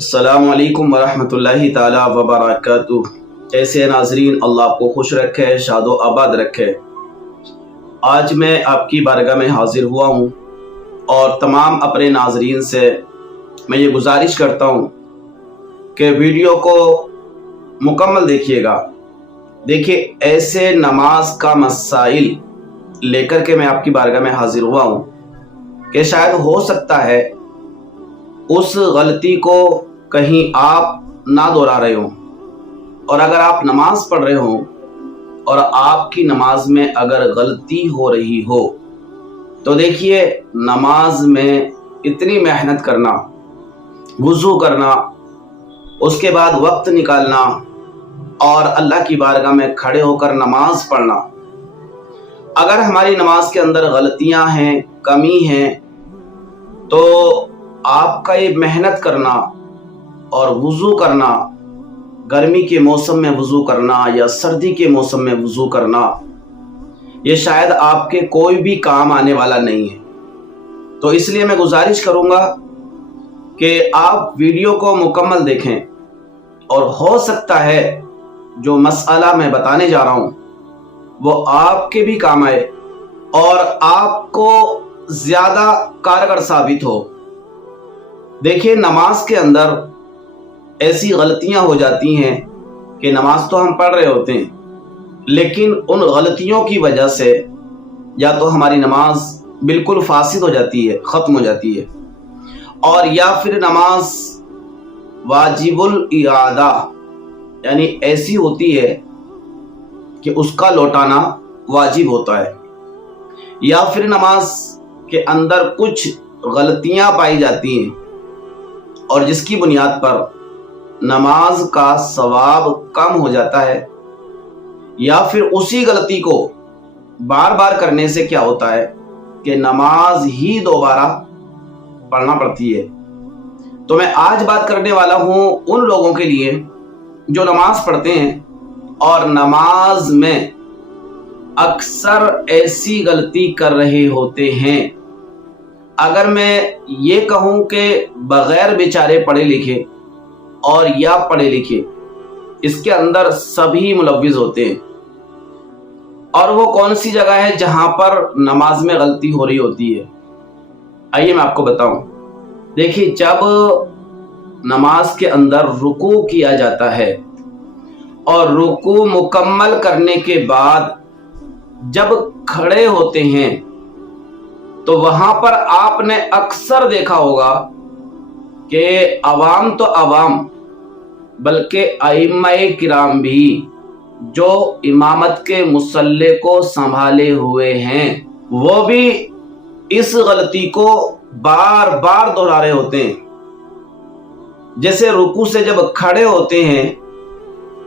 अस्सलामु अलैकुम वरहमतुल्लाहि ताला वबरकातुह। कैसे नाजरीन, अल्लाह आपको खुश रखे, शादो आबाद रखे। आज मैं आपकी बारगाह में हाजिर हुआ हूँ और तमाम अपने नाजरीन से मैं ये गुजारिश करता हूँ कि वीडियो को मुकम्मल देखिएगा। देखिए, ऐसे नमाज का मसाइल लेकर के मैं आपकी बारगाह में हाजिर हुआ हूँ कि शायद हो सकता है उस गलती को कहीं आप ना दोहरा रहे हो, और अगर आप नमाज पढ़ रहे हो और आपकी नमाज में अगर गलती हो रही हो तो देखिए, नमाज में इतनी मेहनत करना, वुज़ू करना, उसके बाद वक्त निकालना और अल्लाह की बारगाह में खड़े होकर नमाज पढ़ना, अगर हमारी नमाज के अंदर गलतियां हैं, कमी हैं, तो आपका ये मेहनत करना और वुज़ू करना, गर्मी के मौसम में वुज़ू करना या सर्दी के मौसम में वुज़ू करना, ये शायद आपके कोई भी काम आने वाला नहीं है। तो इसलिए मैं गुजारिश करूँगा कि आप वीडियो को मुकम्मल देखें और हो सकता है जो मसला मैं बताने जा रहा हूँ वो आपके भी काम आए और आपको ज़्यादा कारगर साबित हो। देखिए, नमाज के अंदर ऐसी गलतियां हो जाती हैं कि नमाज तो हम पढ़ रहे होते हैं, लेकिन उन गलतियों की वजह से या तो हमारी नमाज बिल्कुल फासिद हो जाती है, ख़त्म हो जाती है, और या फिर नमाज वाजिबुल इआदा यानी ऐसी होती है कि उसका लौटाना वाजिब होता है, या फिर नमाज के अंदर कुछ गलतियां पाई जाती हैं और जिसकी बुनियाद पर नमाज का सवाब कम हो जाता है, या फिर उसी गलती को बार बार करने से क्या होता है कि नमाज ही दोबारा पढ़ना पड़ती है। तो मैं आज बात करने वाला हूं उन लोगों के लिए जो नमाज पढ़ते हैं और नमाज में अक्सर ऐसी गलती कर रहे होते हैं। अगर मैं ये कहूं कि बगैर बेचारे पढ़े लिखे और या पढ़े लिखे, इसके अंदर सभी मुलव्विज़ होते हैं। और वो कौन सी जगह है जहां पर नमाज में गलती हो रही होती है? आइए मैं आपको बताऊं। देखिए, जब नमाज के अंदर रुकू किया जाता है और रुकू मुकम्मल करने के बाद जब खड़े होते हैं तो वहां पर आपने अक्सर देखा होगा कि अवाम तो अवाम बल्कि आइम्माए किराम भी जो इमामत के मुसल्ले को संभाले हुए हैं वो भी इस गलती को बार बार दोहरा रहे होते हैं। जैसे रुकू से जब खड़े होते हैं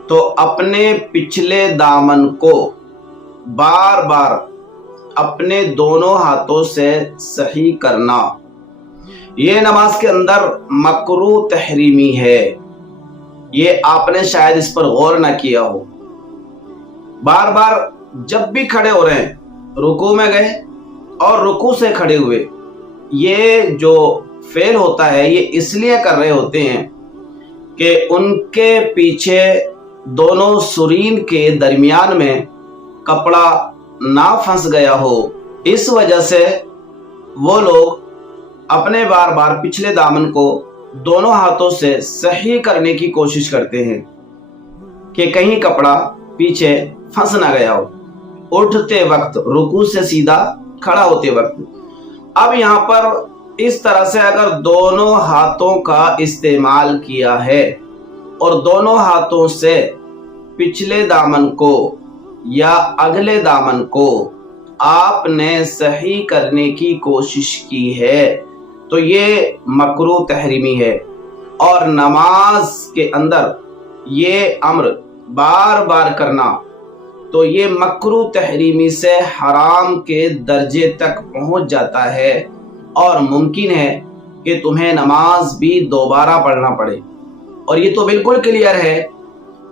तो अपने पिछले दामन को बार बार अपने दोनों हाथों से सही करना, ये नमाज के अंदर मकरू तहरीमी है। ये आपने शायद इस पर गौर ना किया हो। बार बार जब भी खड़े हो रहे हैं, रुकू में गए और रुकू से खड़े हुए, ये जो फेल होता है ये इसलिए कर रहे होते हैं कि उनके पीछे दोनों सुरीन के दरमियान में कपड़ा ना फंस गया हो। इस वजह से वो लोग अपने बार बार पिछले दामन को दोनों हाथों से सही करने की कोशिश करते हैं कि कहीं कपड़ा पीछे फंस ना गया हो, उठते वक्त, रुकू से सीधा खड़ा होते वक्त। अब यहाँ पर इस तरह से अगर दोनों हाथों का इस्तेमाल किया है और दोनों हाथों से पिछले दामन को या अगले दामन को आपने सही करने की कोशिश की है तो ये मकरू तहरीमी है। और नमाज के अंदर ये अम्र बार बार करना तो ये मकरू तहरीमी से हराम के दर्जे तक पहुंच जाता है और मुमकिन है कि तुम्हें नमाज भी दोबारा पढ़ना पड़े। और ये तो बिल्कुल क्लियर है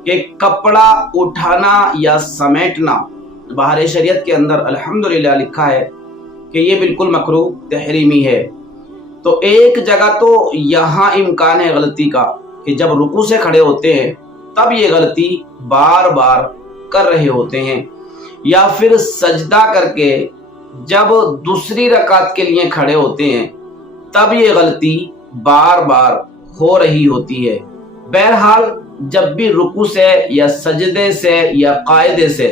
कि कपड़ा उठाना या समेटना बाहर शरीयत के अंदर अल्हम्दुलिल्लाह लिखा है कि ये बिल्कुल मकरूह तहरीमी है। तो एक जगह तो यहाँ इम्कान है गलती का कि जब रुकू से खड़े होते हैं तब ये गलती बार बार कर रहे होते हैं, या फिर सजदा करके जब दूसरी रकात के लिए खड़े होते हैं तब ये गलती बार बार हो रही होती है। बहरहाल जब भी रुकू से या सजदे से या कायदे से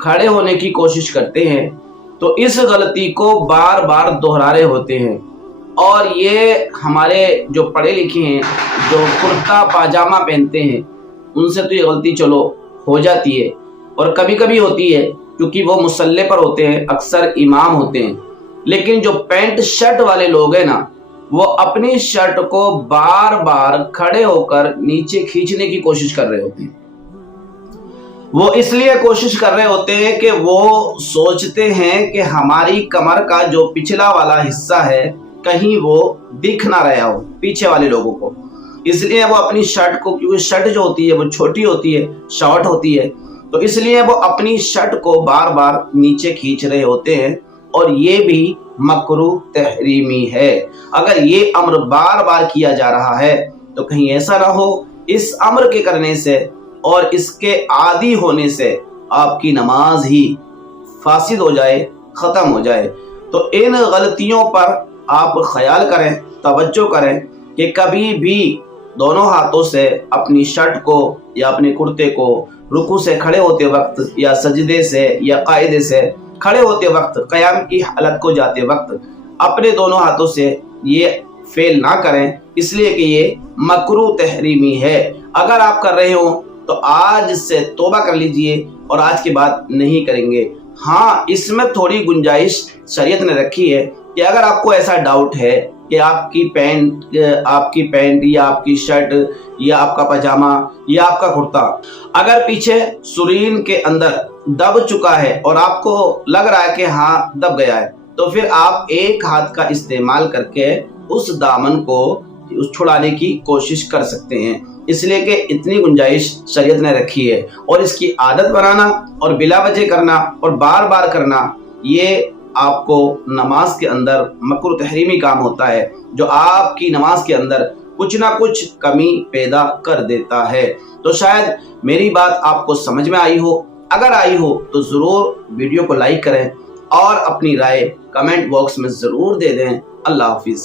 खड़े होने की कोशिश करते हैं तो इस गलती को बार बार दोहरा रहे होते हैं। और ये हमारे जो पढ़े लिखे हैं, जो कुर्ता पाजामा पहनते हैं, उनसे तो ये गलती चलो हो जाती है, और कभी कभी होती है क्योंकि वो मुसल्ले पर होते हैं, अक्सर इमाम होते हैं। लेकिन जो पैंट शर्ट वाले लोग हैं ना, वो अपनी शर्ट को बार बार खड़े होकर नीचे खींचने की कोशिश कर रहे होते हैं। वो इसलिए कोशिश कर रहे होते हैं कि वो सोचते हैं कि हमारी कमर का जो पिछला वाला हिस्सा है कहीं वो दिख ना रहा हो पीछे वाले लोगों को, इसलिए वो अपनी शर्ट को, क्योंकि शर्ट जो होती है वो छोटी होती है, शॉर्ट होती है, तो इसलिए वो अपनी शर्ट को बार बार नीचे खींच रहे होते हैं। और ये भी मकरूह तहरीमी है। अगर ये अम्र बार बार किया जा रहा है तो कहीं ऐसा ना हो इस अम्र के करने से और इसके आदी होने से आपकी नमाज ही फासिद हो जाए, ख़त्म हो जाए। तो इन गलतियों पर आप ख्याल करें, तवज्जो करें कि कभी भी दोनों हाथों से अपनी शर्ट को या अपने कुर्ते को रुकू से खड़े होते वक्त या सजदे से या कायदे से खड़े होते वक्त, क़याम की हालत को जाते वक्त अपने दोनों हाथों से ये फेल ना करें, इसलिए कि ये मकरूह तहरीमी है। अगर आप कर रहे हो तो आज से तौबा कर लीजिए और आज के बाद नहीं करेंगे। हाँ, इसमें थोड़ी गुंजाइश शरीयत ने रखी है कि अगर आपको ऐसा डाउट है कि आपकी पैंट या आपकी शर्ट या आपका पजामा या आपका कुर्ता अगर पीछे सुरीन के अंदर दब चुका है और आपको लग रहा है कि हाँ दब गया है, तो फिर आप एक हाथ का इस्तेमाल करके उस दामन को छुड़ाने की कोशिश कर सकते हैं, इसलिए कि इतनी गुंजाइश शरीयत ने रखी है। और इसकी आदत बनाना और बिला वजह करना और बार बार करना, ये आपको नमाज के अंदर मकरूह तहरीमी काम होता है, जो आपकी नमाज के अंदर कुछ ना कुछ कमी पैदा कर देता है। तो शायद मेरी बात आपको समझ में आई हो। अगर आई हो तो ज़रूर वीडियो को लाइक करें और अपनी राय कमेंट बॉक्स में ज़रूर दे दें। अल्लाह हाफिज़।